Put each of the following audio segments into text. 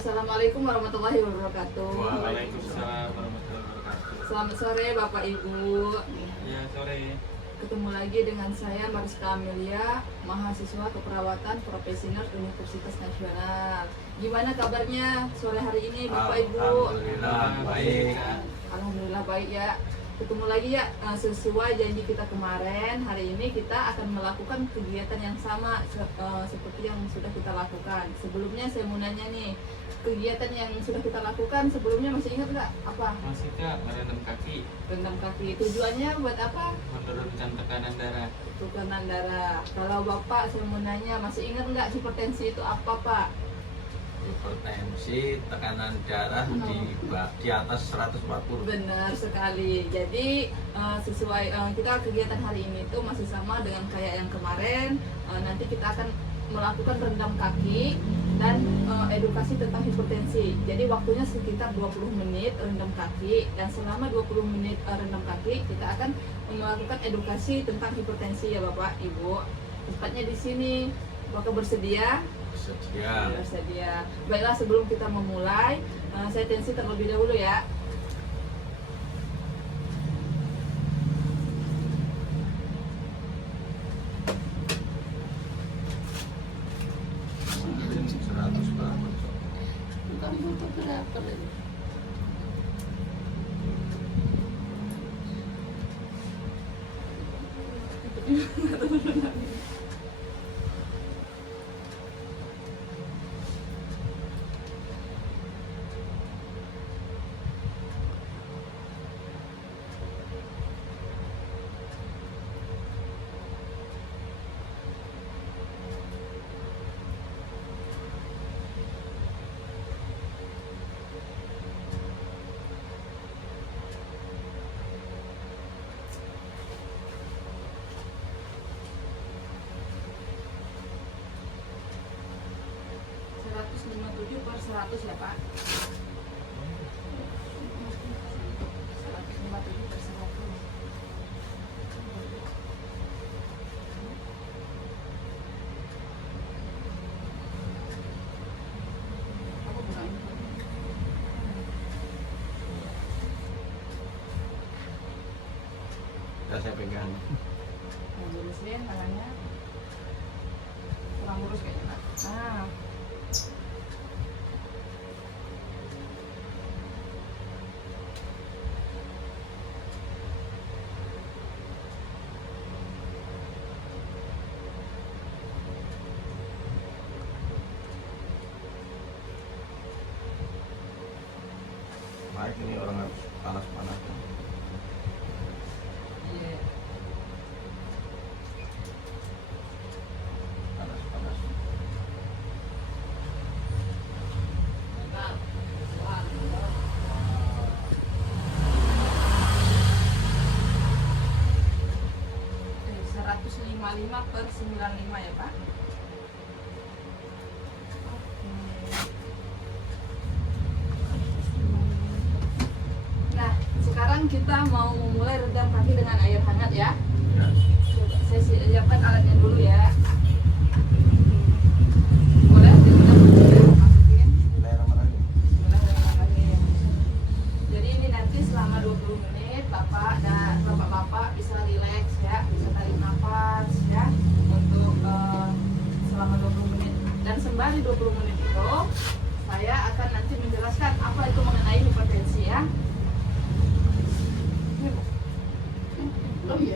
Assalamualaikum warahmatullahi wabarakatuh. Waalaikumsalam warahmatullahi wabarakatuh. Selamat sore Bapak Ibu. Ya, sore. Ketemu lagi dengan saya Mariska Amelia, mahasiswa keperawatan profesi nurse Universitas Nasional. Gimana kabarnya sore hari ini Bapak Ibu? Alhamdulillah baik. Alhamdulillah baik ya. Ketemu lagi ya, sesuai janji kita kemarin. Hari ini kita akan melakukan kegiatan yang sama seperti yang sudah kita lakukan. Sebelumnya saya mau nanya nih, kegiatan yang sudah kita lakukan sebelumnya masih ingat nggak apa? Masih Kak, merendam kaki, Rendam kaki. Tujuannya buat apa? menurunkan tekanan darah. Tekanan darah. Kalau Bapak saya mau nanya, masih ingat nggak hipertensi itu apa Pak? Hipertensi, tekanan darah di atas 140. Benar sekali. Jadi sesuai kita kegiatan hari ini itu masih sama dengan kayak yang kemarin. Nanti kita akan melakukan rendam kaki dan edukasi tentang hipertensi. Jadi waktunya sekitar 20 menit rendam kaki, dan selama 20 menit rendam kaki kita akan melakukan edukasi tentang hipertensi ya Bapak Ibu. Tempatnya di sini. Bapak bersedia? Sedia. Bersedia. Baiklah, sebelum kita memulai, saya tensi terlebih dahulu ya. Seratus banget. Per 100 ya Pak. 157 per 100. Aku bukan. Ya, saya pegang. Nah, lurusin tangannya. Kurang lurus kayaknya Pak. Nah. Baik, ini orang harus panas-panas. Iya. Panas-panas. Oke, 155 per 95 ya Pak. Oke. Nah, sekarang kita mau memulai rendam kaki dengan air hangat ya. Ya. Coba saya siapkan alatnya dulu ya. Boleh direndam dulu ya, masukin. Bismillahirrahmanirrahim. Bismillahirrahmanirrahim. Jadi ini nanti selama 20 menit Bapak dan Bapak-bapak bisa rileks ya, bisa tarik nafas ya untuk selama 20 menit. Dan sembari 20 menit itu saya akan nanti menjelaskan apa itu mengenai hipertensi ya. Oh iya.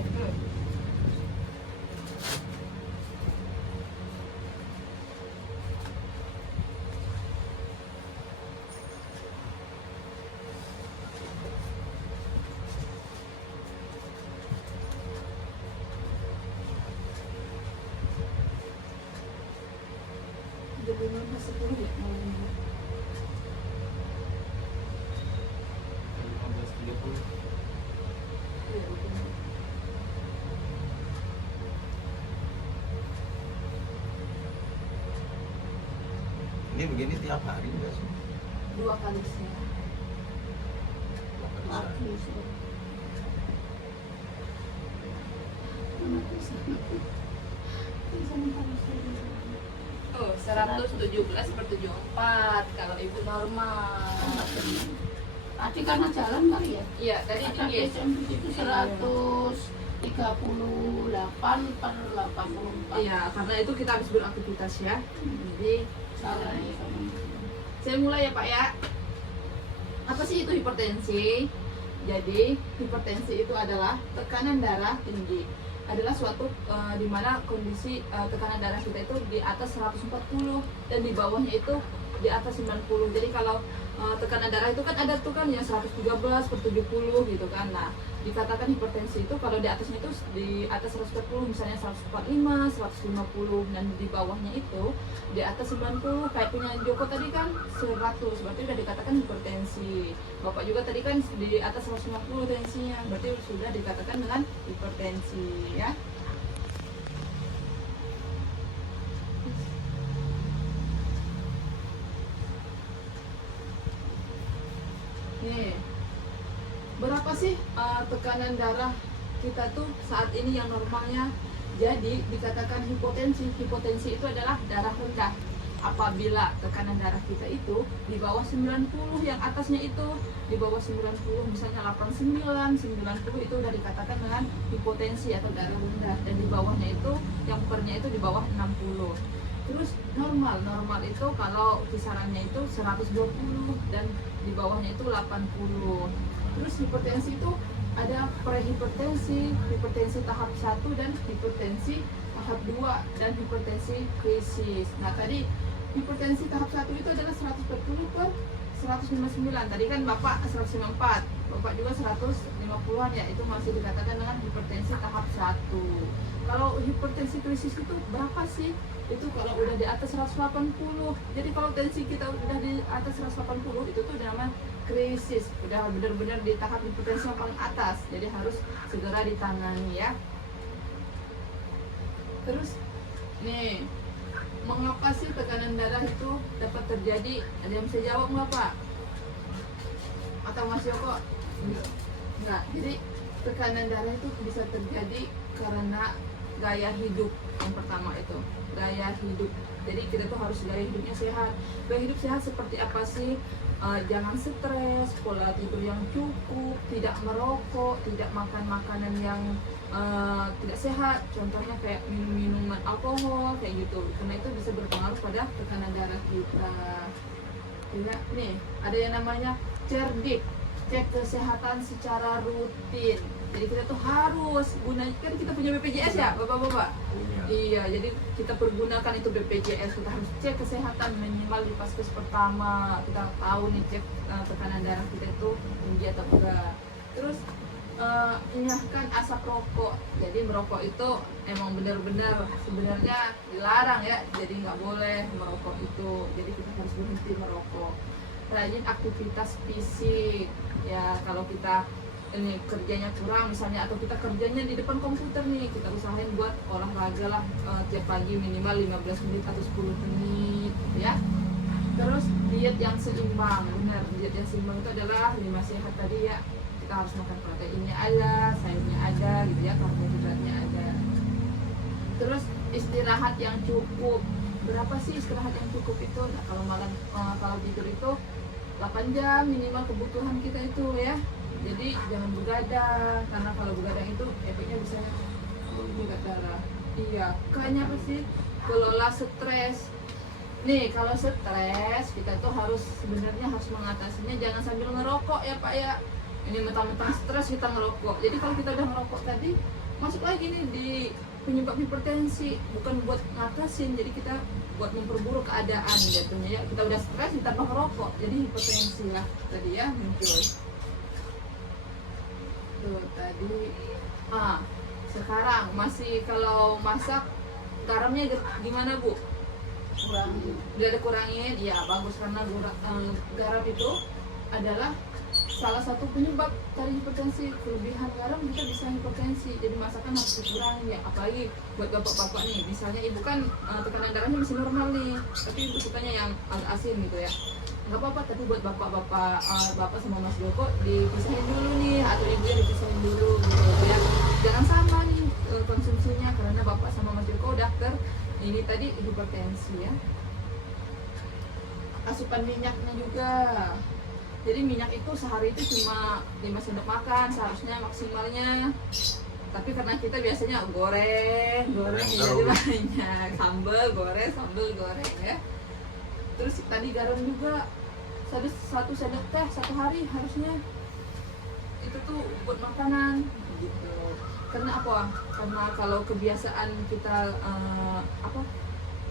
Jadi 10 ya mau ini. 15.30. Iya, 20 menit. Ini begini tiap hari enggak sih? 2 kali sehari. Bisa. Oh, 117/74 kalau ibu normal. Tadi karena jalan kali ya. Iya, tadi Ada tinggi. SMP itu 138/84. Iya, karena itu kita habis beraktivitas ya. Jadi Salah ya. saya mulai ya Pak ya. Apa sih itu hipertensi? Jadi hipertensi itu adalah tekanan darah tinggi. Adalah suatu di mana kondisi tekanan darah kita itu di atas 140 dan di bawahnya itu di atas 90. Jadi kalau tekanan darah itu kan ada tuh kan yang 113/70 gitu kan. Nah, dikatakan hipertensi itu kalau di atasnya itu di atas 140 misalnya 145, 150 dan di bawahnya itu di atas 90 kayak punya Joko tadi kan 100 berarti udah dikatakan hipertensi. Bapak juga tadi kan di atas 150 tensinya berarti sudah dikatakan dengan hipertensi ya. Nih, berapa sih tekanan darah kita tuh saat ini yang normalnya? Jadi dikatakan hipotensi. Hipotensi itu adalah darah rendah. Apabila tekanan darah kita itu di bawah 90, yang atasnya itu di bawah 90, misalnya 89, 90 itu udah dikatakan dengan hipotensi atau darah rendah. Dan di bawahnya itu, yang pernya itu di bawah 60. Terus normal itu kalau kisarannya itu 120 dan di bawahnya itu 80. Terus hipertensi itu ada prehipertensi, hipertensi tahap 1 dan hipertensi tahap 2 dan hipertensi krisis. Nah, tadi hipertensi tahap 1 itu adalah 140/159. Tadi kan Bapak 194, Bapak juga 150-an ya, itu masih dikatakan dengan hipertensi tahap 1. Kalau hipertensi krisis itu berapa sih? Itu kalau udah di atas 180. Jadi kalau tensi kita udah di atas 180 itu tuh namanya krisis, udah benar-benar di tahap hipertensi yang paling atas. Jadi harus segera ditangani ya. Terus nih, mengapa sih tekanan darah itu dapat terjadi? Ada yang bisa jawab nggak Pak? Atau Mas Yoko? Enggak. Jadi tekanan darah itu bisa terjadi karena gaya hidup. Yang pertama itu gaya hidup. Jadi kita tuh harus gaya hidupnya sehat. Gaya hidup sehat seperti apa sih? Jangan stres, pola tidur yang cukup, tidak merokok, tidak makan makanan yang tidak sehat. Contohnya kayak minum-minuman alkohol kayak gitu. Karena itu bisa berpengaruh pada tekanan darah kita. Ya, nih ada yang namanya cerdik, cek kesehatan secara rutin. Jadi kita tuh harus gunakan, kan kita punya BPJS ya Bapak-bapak? Iya, jadi kita pergunakan itu BPJS. Kita harus cek kesehatan minimal di Paskes pertama. Kita tahu nih cek tekanan darah kita itu tinggi atau enggak. Terus enyahkan asap rokok. Jadi merokok itu emang benar-benar sebenarnya dilarang ya. Jadi nggak boleh merokok itu. Jadi kita harus berhenti merokok. Rajin aktivitas fisik. Ya kalau kita ini kerjanya kurang misalnya atau kita kerjanya di depan komputer nih, kita usahain buat olahraga lah tiap pagi minimal 15 menit atau 10 menit ya. Terus diet yang seimbang, benar, diet yang seimbang itu adalah 5 sehat tadi ya. Kita harus makan proteinnya ada, sayurnya ada gitu ya, karbohidratnya ada. Terus istirahat yang cukup. Berapa sih istirahat yang cukup itu? Nah, kalau malam kalau tidur itu 8 jam minimal kebutuhan kita itu ya. Jadi jangan begadang, karena kalau begadang itu efeknya bisa meningkat darah. Iya, kayaknya apa sih? Kelola stres. Nih, kalau stres kita tuh harus sebenarnya harus mengatasinya jangan sambil ngerokok ya Pak ya. Ini mentang-mentang stres kita ngerokok. Jadi kalau kita udah ngerokok tadi, masuk lagi nih di penyebab hipertensi, bukan buat ngatasin. Jadi kita buat memperburuk keadaan jatuhnya ya. Kita udah stres ditambah ngerokok, jadi hipertensi lah tadi ya muncul. Tuh tadi sekarang masih kalau masak garamnya gimana Bu? Kurang. Udah dikurangin? Ya bagus, karena garam itu adalah salah satu penyebab dari hipertensi. Kelebihan garam kita bisa hipertensi, jadi masakan harus dikurangi ya. Apalagi buat bapak-bapak nih, misalnya ibu kan tekanan darahnya masih normal nih, tapi ibu sukanya yang agak asin gitu ya, nggak apa-apa. Tapi buat bapak-bapak, bapak sama Mas Joko dipisahin dulu nih, atau ibunya dipisahin dulu gitu ya. Jangan sama nih konsumsinya, karena bapak sama Mas Joko udah ini tadi hipertensi ya. Asupan minyaknya juga. Jadi minyak itu sehari itu cuma 5 sendok makan seharusnya maksimalnya. Tapi karena kita biasanya goreng jadi banyak. Sambal goreng ya. Terus tadi garam juga satu sendok teh satu hari harusnya. Itu tuh buat makanan gitu. Karena apa? Karena kalau kebiasaan kita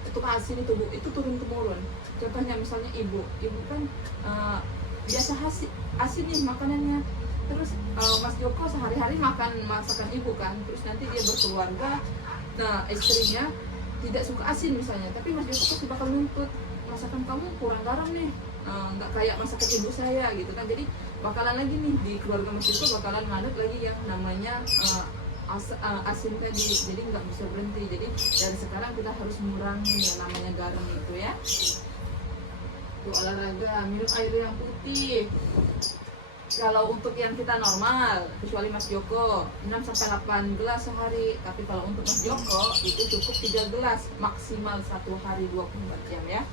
itu asin itu turun temurun. Contohnya misalnya ibu kan biasa asin nih makanannya. Terus Mas Joko sehari-hari makan masakan ibu kan. Terus nanti dia berkeluarga, nah istrinya tidak suka asin misalnya. Tapi Mas Joko pasti bakal nuntut, masakan kamu kurang garam nih, nggak kayak masakan ibu saya gitu kan. Jadi bakalan lagi nih di keluarga Mas Joko bakalan nganut lagi yang namanya asin tadi. Jadi nggak bisa berhenti. Jadi dari sekarang kita harus mengurangi yang namanya garam itu ya. Tuh, olahraga, minum air yang putih. Kalau untuk yang kita normal, kecuali Mas Joko 6-8 gelas sehari. Tapi kalau untuk Mas Joko itu cukup 3 gelas maksimal satu hari 24 jam ya.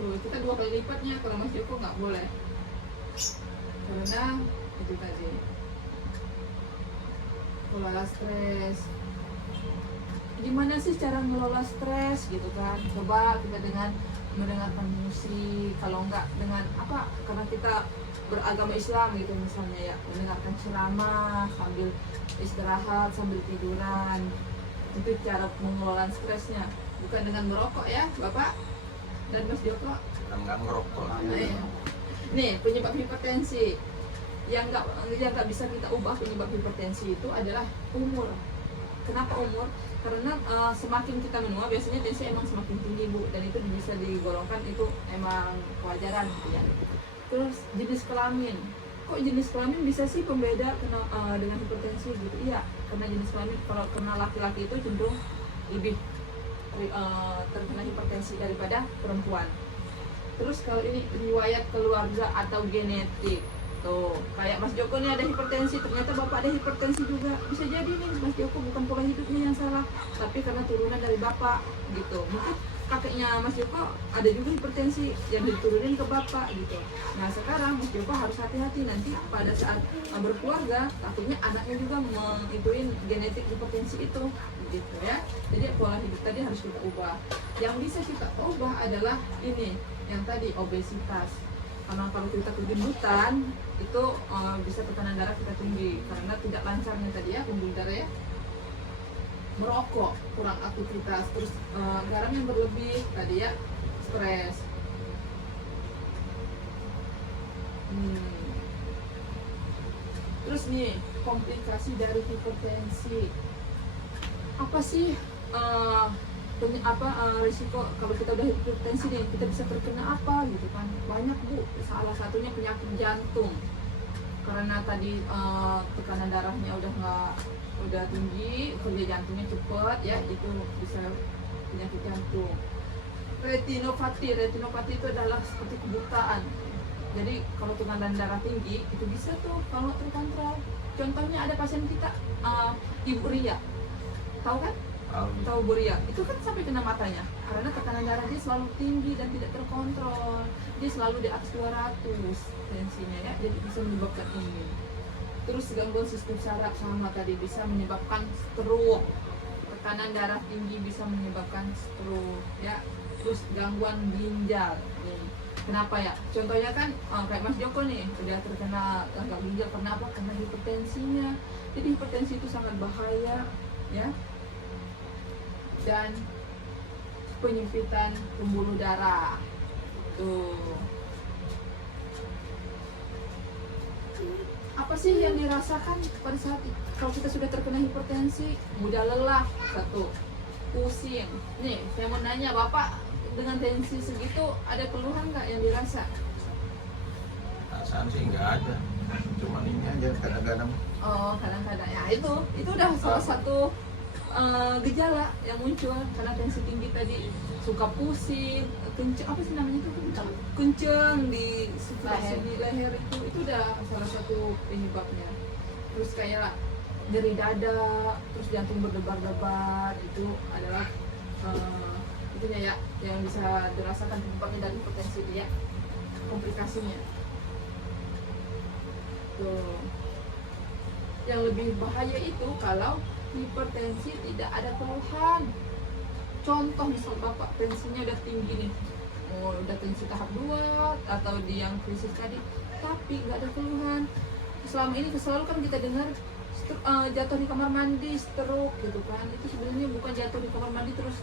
Tuh, kita 2 kali lipatnya. Kalau Mas Joko nggak boleh, karena itu tadi kelola stres. Gimana sih cara ngelola stres gitu kan? Coba kita dengan mendengarkan musik, kalau enggak dengan apa, karena kita beragama Islam gitu misalnya ya, mendengarkan ceramah sambil istirahat, sambil tiduran. Itu cara mengelola stresnya, bukan dengan merokok ya Bapak dan Mas Joko. Enggak ngerokok. Nih, penyebab hipertensi yang nggak bisa kita ubah. Penyebab hipertensi itu adalah umur. Kenapa umur? Karena semakin kita menua biasanya tensi emang semakin tinggi Bu, dan itu bisa digolongkan itu emang kewajaran gitu ya. Terus jenis kelamin, kok jenis kelamin bisa sih pembeda dengan hipertensi gitu? Iya, karena jenis kelamin, kalau kena laki-laki itu cenderung lebih terkena hipertensi daripada perempuan. Terus kalau ini riwayat keluarga atau genetik, tuh kayak Mas Joko nih ada hipertensi, ternyata bapak ada hipertensi juga. Bisa jadi nih Mas Joko bukan pola hidupnya yang salah, tapi karena turunan dari bapak gitu. Mungkin kakeknya Mas Joko ada juga hipertensi yang diturunin ke bapak gitu. Nah sekarang Mas Joko harus hati-hati nanti pada saat berkeluarga, takutnya anaknya juga mengituin genetik hipertensi itu gitu ya. Jadi pola hidup tadi harus kita ubah. Yang bisa kita ubah adalah ini, yang tadi obesitas. Karena kalau kita kegendutan itu bisa tekanan darah kita tinggi karena tidak lancarnya tadi ya pembuluh darah ya. Merokok, kurang aktivitas, terus garam yang berlebih tadi ya, stres. Terus nih komplikasi dari hipertensi, apa sih risiko kalau kita udah hipertensi nih, kita bisa terkena apa gitu kan? Banyak Bu, salah satunya penyakit jantung, karena tadi tekanan darahnya udah tinggi, kerja jantungnya cepat ya, itu bisa penyakit jantung. Retinopati itu adalah seperti kebutaan. Jadi kalau tekanan darah tinggi itu bisa tuh kalau terkontrol. Contohnya ada pasien kita Ibu Ria, tahu kan? Tahu Bu Ria, itu kan sampai kena matanya karena tekanan darah dia selalu tinggi dan tidak terkontrol. Dia selalu di atas 200 tensinya ya, jadi bisa menyebabkan ini. Terus gangguan sistem saraf sama tadi, bisa menyebabkan stroke. Tekanan darah tinggi bisa menyebabkan stroke ya. Terus gangguan ginjal nih. Kenapa ya? Contohnya kan kayak Mas Joko nih udah terkena gagal ginjal, karena apa? Karena hipertensinya. Jadi hipertensi itu sangat bahaya ya. Dan penyempitan pembuluh darah tuh. Apa sih yang dirasakan pada saat kalau kita sudah terkena hipertensi? Mudah lelah, satu, pusing. Nih saya mau nanya Bapak, dengan tensi segitu ada keluhan nggak yang dirasa? Perasaan sih nggak ada, cuma ini aja kadang-kadang. Oh kadang-kadang ya, itu udah salah satu gejala yang muncul karena tensi tinggi tadi. Suka pusing, kenceng, apa sih namanya itu, kenceng di sebelah sini leher itu udah salah satu penyebabnya. Terus kayak nyeri dada, terus jantung berdebar-debar, itu adalah itunya ya yang bisa dirasakan dampaknya dari hipertensi dia, komplikasinya. Tuh. Yang lebih bahaya itu kalau hipertensi tidak ada keluhan. Contoh misal bapak tensinya udah tinggi nih, udah tensi tahap 2 atau di yang krisis tadi, tapi nggak ada keluhan. Selama ini selalu kan kita dengar jatuh di kamar mandi, stroke gitu kan. Itu sebenarnya bukan jatuh di kamar mandi terus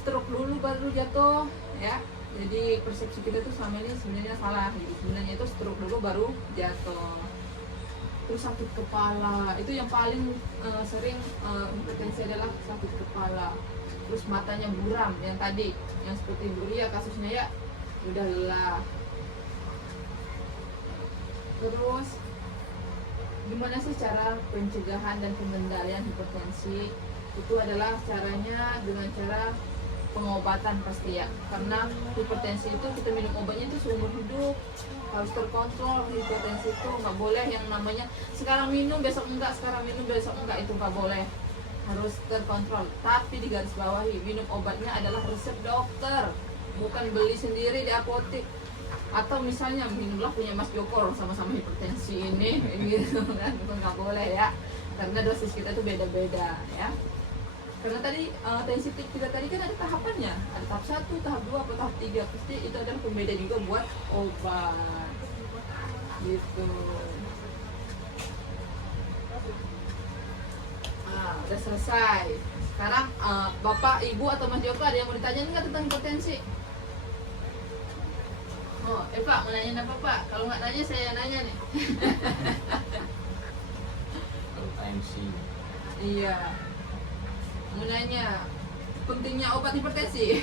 stroke dulu baru jatuh ya. Jadi persepsi kita tuh selama ini sebenarnya salah. Jadi sebenarnya itu stroke dulu baru jatuh. Terus sakit kepala, itu yang paling sering hipertensi adalah sakit kepala. Terus matanya buram, yang tadi yang seperti Buria kasusnya ya, udah lelah. Terus gimana sih cara pencegahan dan pengendalian hipertensi? Itu adalah caranya dengan cara pengobatan pasti ya, karena hipertensi itu kita minum obatnya itu seumur hidup, harus terkontrol. Hipertensi itu nggak boleh yang namanya sekarang minum besok enggak, sekarang minum besok enggak, itu nggak boleh, harus terkontrol. Tapi di garis bawahi, minum obatnya adalah resep dokter, bukan beli sendiri di apotek. Atau misalnya minumlah punya Mas Joko sama-sama hipertensi ini gitu kan, itu nggak boleh ya, karena dosis kita tuh beda-beda ya. Karena tadi tensi kita tadi kan ada tahapannya, ada tahap 1, tahap 2, atau tahap 3. Pasti itu adalah pembeda juga buat obat gitu. Udah selesai. Sekarang Bapak, Ibu, atau Mas Joko ada yang mau ditanya nggak tentang hipertensi? Oh, Pak, mau nanya apa Pak? Kalau nggak nanya saya nanya nih. Hipertensi. Iya. Mau nanya pentingnya obat hipertensi.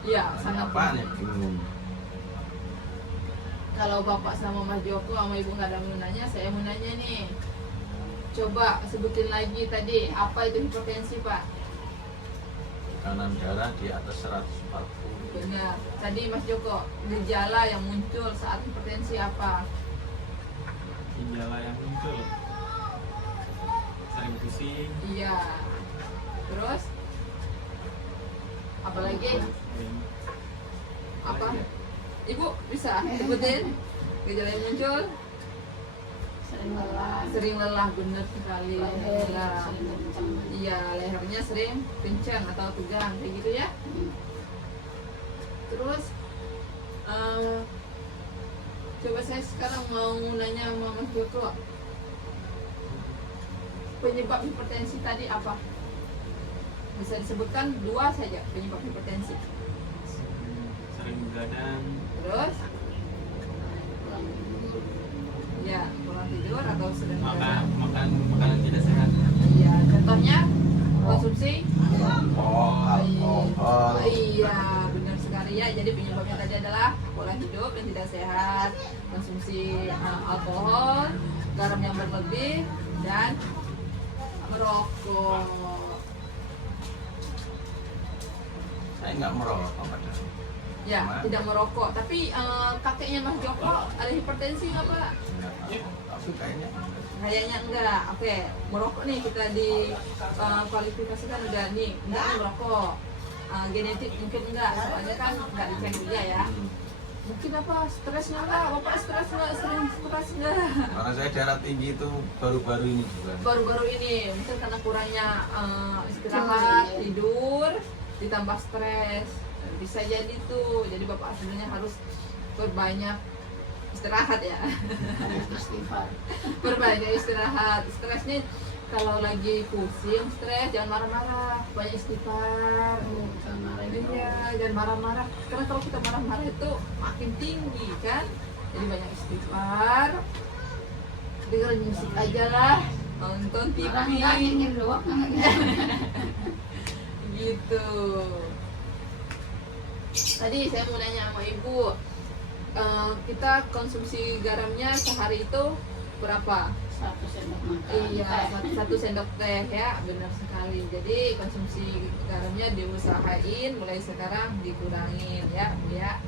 Iya, sangat Apa nih penting. bingung? Kalau Bapak sama Mas Joko sama Ibu nggak ada mau nanya, saya mau nanya nih. Coba sebutin lagi tadi, apa itu hipertensi Pak? Tekanan darah di atas 140. Benar. Tadi Mas Joko, gejala yang muncul saat hipertensi apa? Gejala yang muncul sering pusing. Iya. Terus? Apalagi? Apa? Ibu bisa sebutin gejala yang muncul? Sering lelah. Sering lelah, benar sekali. Leher Lelah. sering kencang. Iya, lehernya sering kencang atau tegang kayak gitu ya. Terus coba saya sekarang mau nanya sama Mas Joko, penyebab hipertensi tadi apa? Bisa disebutkan 2 saja penyebab hipertensi. Sering begadang, Terus Kurang tidur. ya kurang tidur atau sedang makanan tidak sehat. Iya, contohnya konsumsi. Alkohol. Iya, benar sekali ya. Jadi penyebabnya tadi adalah pola hidup yang tidak sehat, konsumsi alkohol, garam yang berlebih, dan merokok. Saya nggak merokok padahal. Ya, tidak merokok. Tapi kakeknya Mas Joko ada hipertensi nggak Pak? Nggak tahu. Tapi kayaknya Kayaknya enggak. Oke, merokok nih kita di kualifikasikan udah nih, enggak nih merokok. Genetik mungkin enggak, soalnya kan enggak dicek juga ya. Mungkin apa, stresnya enggak? Bapak stres enggak? Sering stres enggak? karena saya darah tinggi itu baru-baru ini juga. Baru-baru ini, mungkin karena kurangnya istirahat, tidur, ditambah stres. Bisa jadi tuh, jadi Bapak sebenarnya harus berbanyak istirahat ya. Istighfar. Berbanyak istirahat. Stresnya kalau lagi pusing, stres, jangan marah-marah, banyak istighfar. Jangan marahin Iya, jangan marah-marah. Karena kalau kita marah-marah itu makin tinggi kan. Jadi banyak istighfar. Dengerin musik aja lah, nonton TV. Marah enggak, nyinyir doang. Gitu. Tadi saya mau nanya sama Ibu, kita konsumsi garamnya sehari itu berapa? 1 sendok makan. Iya, satu sendok teh ya, benar sekali. Jadi konsumsi garamnya diusahain mulai sekarang dikurangin ya, ya.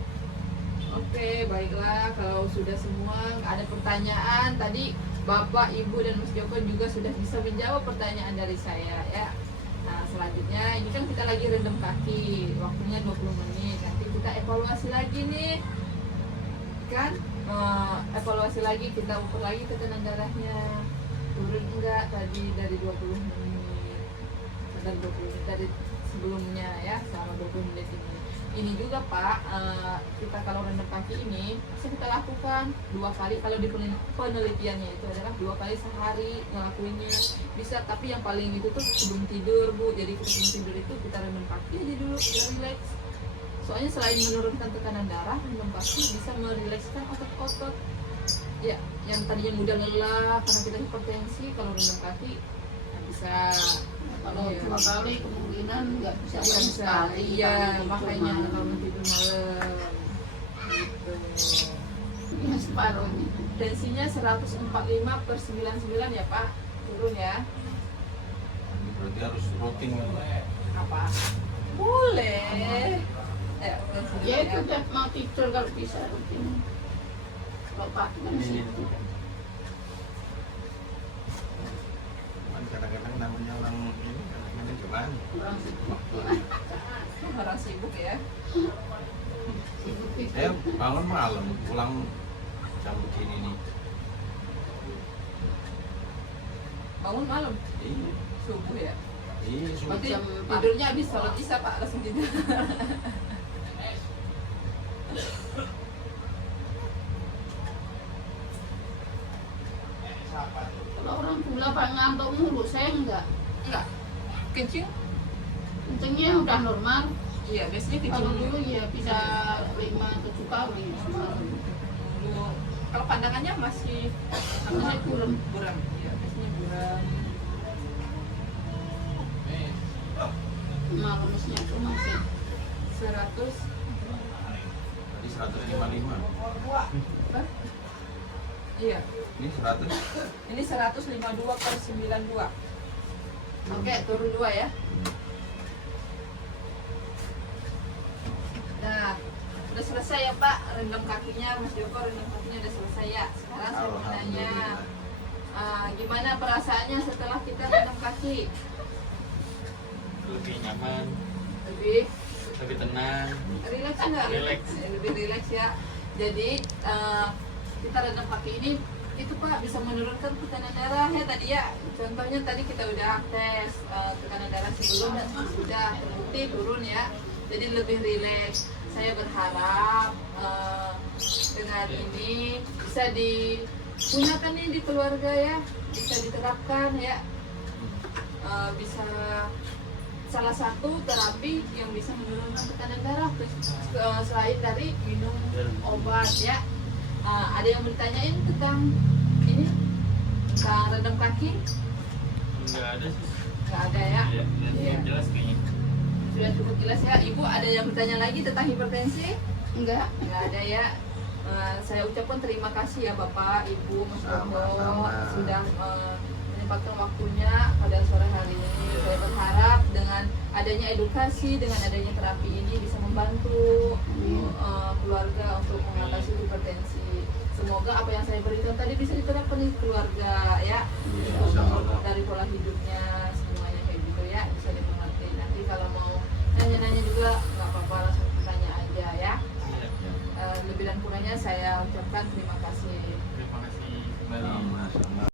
Oke, baiklah kalau sudah semua nggak ada pertanyaan tadi Bapak, Ibu dan Mas Joko juga sudah bisa menjawab pertanyaan dari saya ya. Nah, selanjutnya ini kan kita lagi rendam kaki, waktunya 20 menit. Nanti kita evaluasi lagi nih. Kan evaluasi lagi, kita ukur lagi tekanan darahnya. Turun enggak tadi dari 20 menit. Dan 20 menit dari sebelumnya ya, selama 20 menit ini. Ini juga Pak, kita kalau rendam kaki ini bisa kita lakukan 2 kali. Kalau di penelitiannya itu adalah 2 kali sehari ngelakuinnya bisa, tapi yang paling itu tuh sebelum tidur Bu. Jadi sebelum tidur itu kita rendam kaki aja dulu biar relax. Soalnya selain menurunkan tekanan darah, rendam kaki bisa merilekskan otot-otot ya yang tadinya mudah lelah karena kita hipertensi. Kalau rendam kaki bisa. Kalau Iya. 2 kali kemungkinan nggak bisa Iya, sama bisa. sekali. Iya, Kalau makanya itu kalau tidur malam gitu. ya separuhnya. Tensinya 145/99 ya Pak, turun ya. Ini berarti harus rutin. Apa? Boleh. Tensinya Ya itu udah mau tidur kalau bisa rutin. Kalau pagi kan Ini sibuk. Cuman kadang-kadang namanya orang ini kadang-kadang gimana? Orang sibuk. orang sibuk ya. Sibuk Saya tidur. bangun malam, pulang jam begini nih. Bangun malam, Iya, subuh ya. iya, Berarti Jam 4. tidurnya habis sholat isya Pak, langsung tidur. Kalau orang gula Pak ngantuk mulu, saya enggak. Enggak. Kencing? Kencingnya udah normal. Iya, biasanya kencing Kalau dulu. dulu ya bisa 5-7 kali semalam. Dulu. Kalau pandangannya masih Masih kurang. buram. Iya, biasanya buram. Malamnya itu masih 100 tadi 155. Hah? Iya, Ini 100. ini 152/92. Oke, turun 2 ya. Nah, udah selesai ya Pak, rendam kakinya Mas Joko, rendam kakinya udah selesai ya. Sekarang saya mau nanya, gimana perasaannya setelah kita rendam kaki? lebih nyaman, Lebih lebih tenang. relax nggak? Relax. Lebih relax ya. Jadi kita rendam kaki ini itu Pak bisa menurunkan tekanan darah ya tadi ya. Contohnya tadi kita udah tes tekanan darah sebelum dan sudah terbukti turun ya. Jadi lebih relax. Saya berharap dengan ini bisa digunakan nih di keluarga ya, bisa diterapkan ya. Bisa salah satu terapi yang bisa menurunkan tekanan darah selain dari minum obat ya. Ada yang bertanyain tentang ini, tentang rendam kaki? Enggak ada sih. Nggak ada ya. Iya, Iya. jelas kayaknya. Sudah cukup jelas ya. Ibu ada yang bertanya lagi tentang hipertensi? enggak. Nggak ada ya. Saya ucapkan terima kasih ya Bapak, Ibu, Mas Joko Sama-sama. sudah menyempatkan waktunya pada sore hari ini. Saya berharap dengan adanya edukasi, dengan adanya terapi ini bisa membantu keluarga untuk mengatasi hipertensi. Semoga apa yang saya berikan tadi bisa diterapkan di keluarga ya. Iya, Untuk insyaallah. dari pola hidupnya semuanya kayak gitu ya, bisa dimengerti. Nanti kalau mau nanya-nanya juga nggak apa-apa, langsung tanya aja ya. Iya. Lebih dan kurangnya saya ucapkan terima kasih. Terima kasih kembali. Sama-sama.